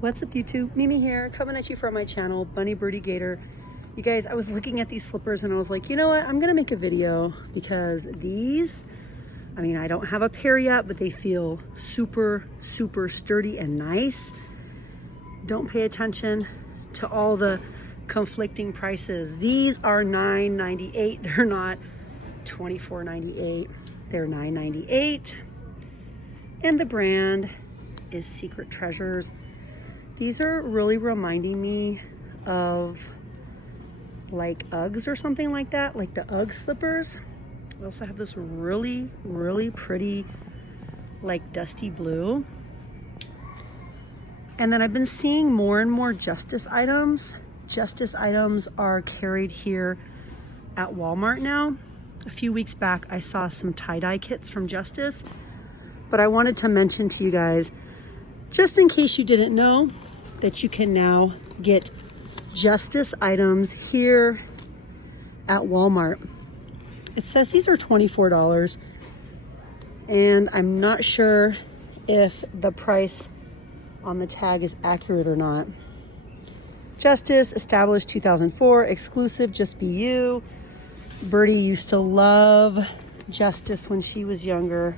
What's up YouTube? Mimi here, coming at you from my channel, Bunny Birdy Gator. You guys, I was looking at these slippers and I was like, you know what? I'm gonna make a video because these, I mean, I don't have a pair yet, but they feel super, super sturdy and nice. Don't pay attention to all the conflicting prices. These are $9.98. They're not $24.98. They're $9.98. And the brand is Secret Treasures. These are really reminding me of like Uggs or something like that, like the Ugg slippers. We also have this really, really pretty like dusty blue. And then I've been seeing more and more Justice items. Justice items are carried here at Walmart now. A few weeks back, I saw some tie-dye kits from Justice, but I wanted to mention to you guys, just in case you didn't know, that you can now get Justice items here at Walmart. It says these are $24, and I'm not sure if the price on the tag is accurate or not. Justice, established 2004, exclusive, just be you. Birdy used to love Justice when she was younger.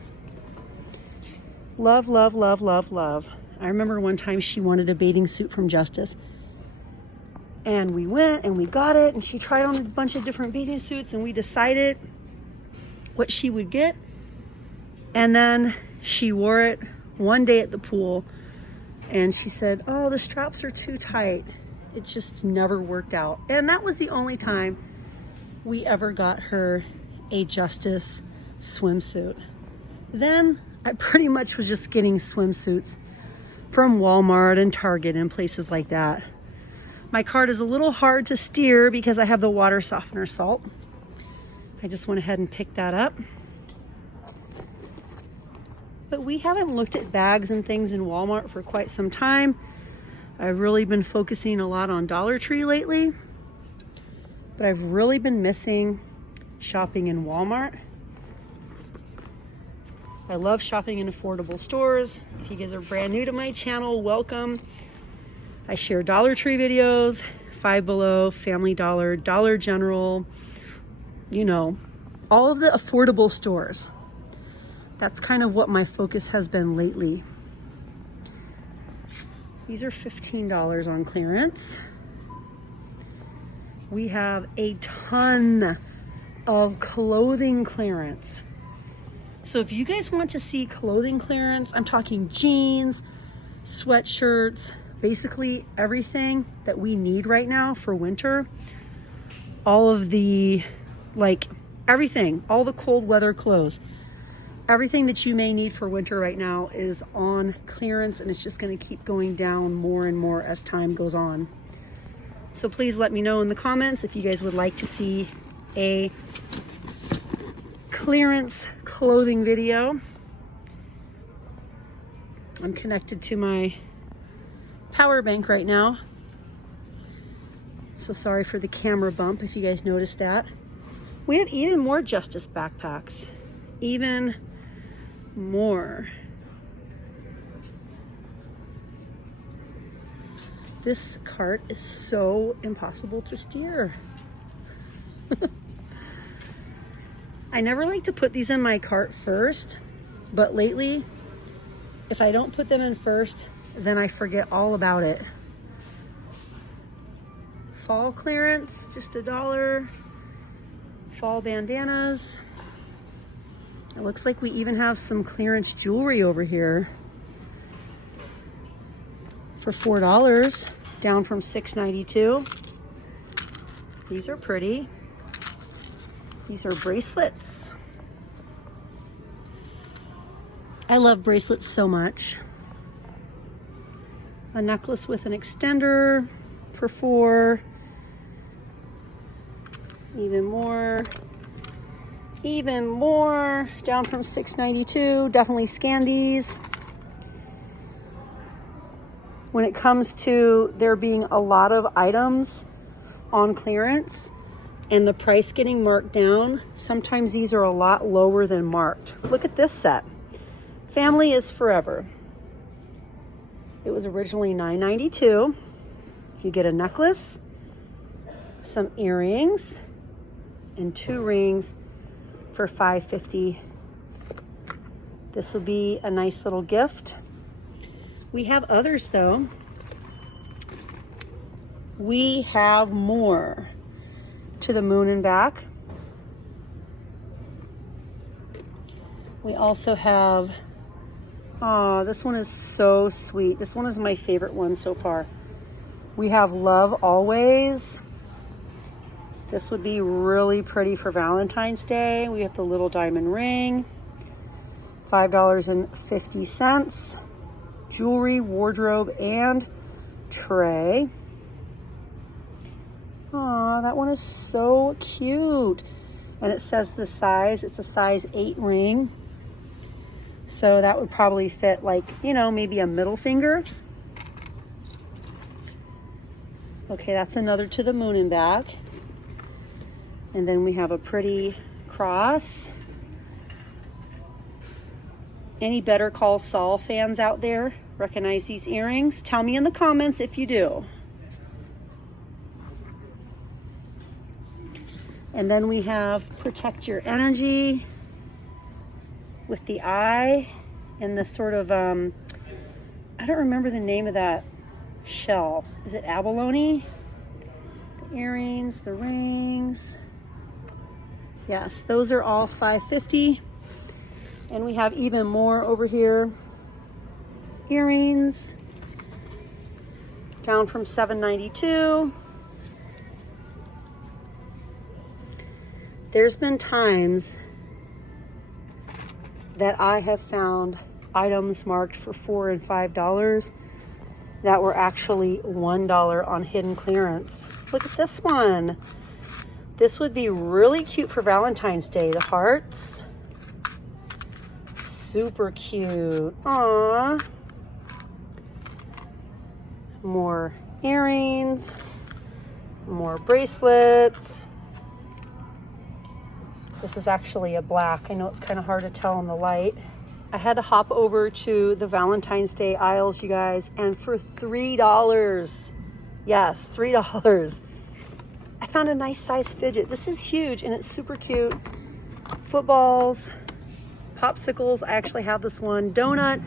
Love, love, love, love, love. I remember one time she wanted a bathing suit from Justice, and we went and we got it, and she tried on a bunch of different bathing suits, and we decided what she would get. And then she wore it one day at the pool and she said, oh, the straps are too tight. It just never worked out. And that was the only time we ever got her a Justice swimsuit. Then I pretty much was just getting swimsuits from Walmart and Target and places like that. My cart is a little hard to steer because I have the water softener salt. I just went ahead and picked that up. But we haven't looked at bags and things in Walmart for quite some time. I've really been focusing a lot on Dollar Tree lately, but I've really been missing shopping in Walmart. I love shopping in affordable stores. If you guys are brand new to my channel, welcome. I share Dollar Tree videos, Five Below, Family Dollar, Dollar General, you know, all of the affordable stores. That's kind of what my focus has been lately. These are $15 on clearance. We have a ton of clothing clearance. So if you guys want to see clothing clearance, I'm talking jeans, sweatshirts, basically everything that we need right now for winter. All of the, like everything, all the cold weather clothes. Everything that you may need for winter right now is on clearance, and it's just going to keep going down more and more as time goes on. So please let me know in the comments if you guys would like to see a clearance clothing video. I'm connected to my power bank right now, so sorry for the camera bump if you guys noticed that. We have even more Justice backpacks, even more. This cart is so impossible to steer. I never like to put these in my cart first, but lately, if I don't put them in first, then I forget all about it. Fall clearance, just $1. Fall bandanas. It looks like we even have some clearance jewelry over here for $4, down from $6.92. These are pretty. These are bracelets. I love bracelets so much. A necklace with an extender for $4. Even more. Even more, down from $6.92. Definitely scan these. When it comes to there being a lot of items on clearance and the price getting marked down, sometimes these are a lot lower than marked. Look at this set. Family is Forever. It It was originally $9.92. You get a necklace, some earrings, and 2 rings for $5.50. This would be a nice little gift. We have others though. We have more to the moon and back. We also have, oh, this one is so sweet. This one is my favorite one so far. We have Love Always. This would be really pretty for Valentine's Day. We have the little diamond ring, $5.50. Jewelry, wardrobe, and tray. Aw, that one is so cute. And it says the size. It's a size 8 ring. So that would probably fit like, you know, maybe a middle finger. Okay, that's another to the moon and back. And then we have a pretty cross. Any Better Call Saul fans out there recognize these earrings? Tell me in the comments if you do. And then we have Protect Your Energy with the eye and the sort of, I don't remember the name of that shell. Is it abalone? The earrings, the rings. Yes, those are all $5.50. And we have even more over here. Earrings, down from $7.92. There's been times that I have found items marked for $4 and $5 that were actually $1 on hidden clearance. Look at this one. This would be really cute for Valentine's Day. The hearts. Super cute. Aww. More earrings. More bracelets. This is actually a black. I know it's kind of hard to tell in the light. I had to hop over to the Valentine's Day aisles, you guys, and for $3, yes, $3, I found a nice size fidget. This is huge and it's super cute. Footballs, popsicles. I actually have this one. Donut,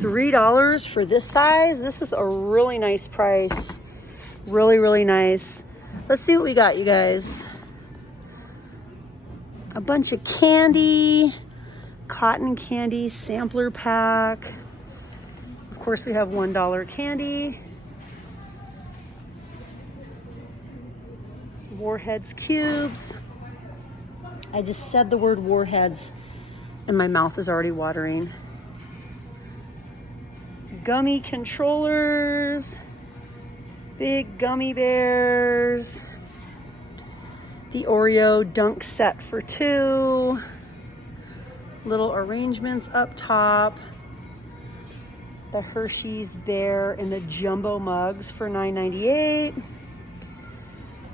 $3 for this size. This is a really nice price. Really, really nice. Let's see what we got, you guys. A bunch of candy, cotton candy sampler pack. Of course, we have $1 candy. Warheads cubes. I just said the word Warheads and my mouth is already watering. Gummy controllers, big gummy bears. The Oreo dunk set for 2. Little arrangements up top. The Hershey's bear and the jumbo mugs for $9.98.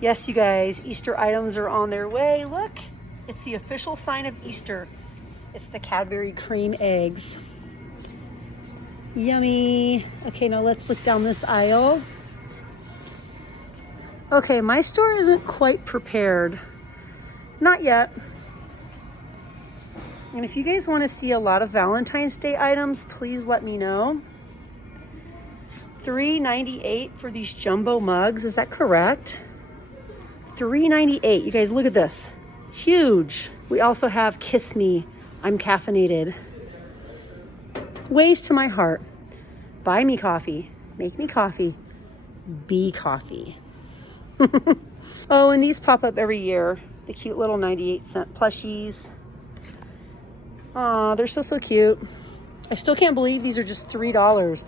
Yes, you guys, Easter items are on their way. Look, it's the official sign of Easter. It's the Cadbury cream eggs. Yummy. Okay, now let's look down this aisle. Okay, my store isn't quite prepared. Not yet. And if you guys want to see a lot of Valentine's Day items, please let me know. $3.98 for these jumbo mugs. Is that correct? $3.98. You guys, look at this. Huge. We also have Kiss Me. I'm caffeinated. Ways to my heart. Buy me coffee. Make me coffee. Be coffee. Oh, and these pop up every year. The cute little 98-cent plushies. Aw, they're so, so cute. I still can't believe these are just $3.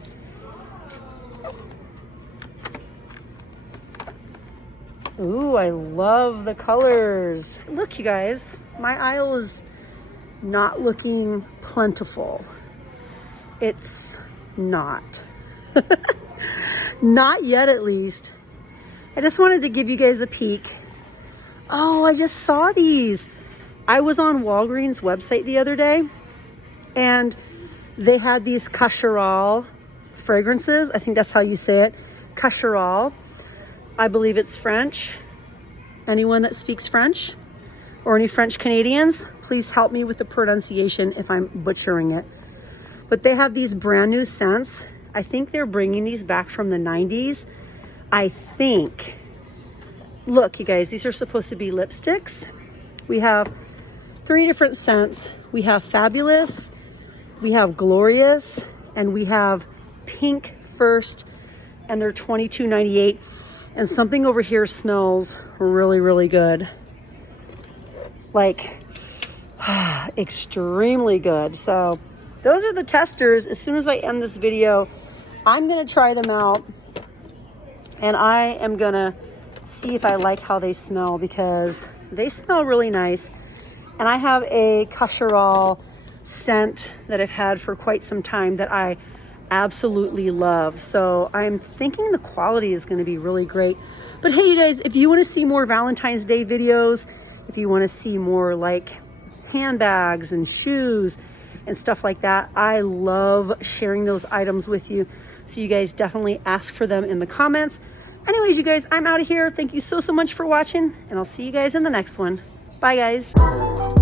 Ooh, I love the colors. Look, you guys, my aisle is not looking plentiful. It's not. Not yet, at least. I just wanted to give you guys a peek. Oh, I just saw these. I was on Walgreens website the other day and they had these Cacharel fragrances. I think that's how you say it. Cacheral. I believe it's French. Anyone that speaks French or any French Canadians, please help me with the pronunciation if I'm butchering it. But they have these brand new scents. I think they're bringing these back from the 90s. I think. Look, you guys, these are supposed to be lipsticks. We have 3 different scents. We have Fabulous, we have Glorious, and we have Pink First, and they're $22.98. And something over here smells really, really good. Like, extremely good. So those are the testers. As soon as I end this video, I'm gonna try them out, and I am gonna see if I like how they smell, because they smell really nice. And I have a Cacheral scent that I've had for quite some time that I absolutely love. So I'm thinking the quality is going to be really great. But hey, you guys, if you want to see more Valentine's Day videos, if you want to see more like handbags and shoes and stuff like that, I love sharing those items with you. So you guys definitely ask for them in the comments. Anyways, you guys, I'm out of here. Thank you so much for watching, and I'll see you guys in the next one. Bye, guys.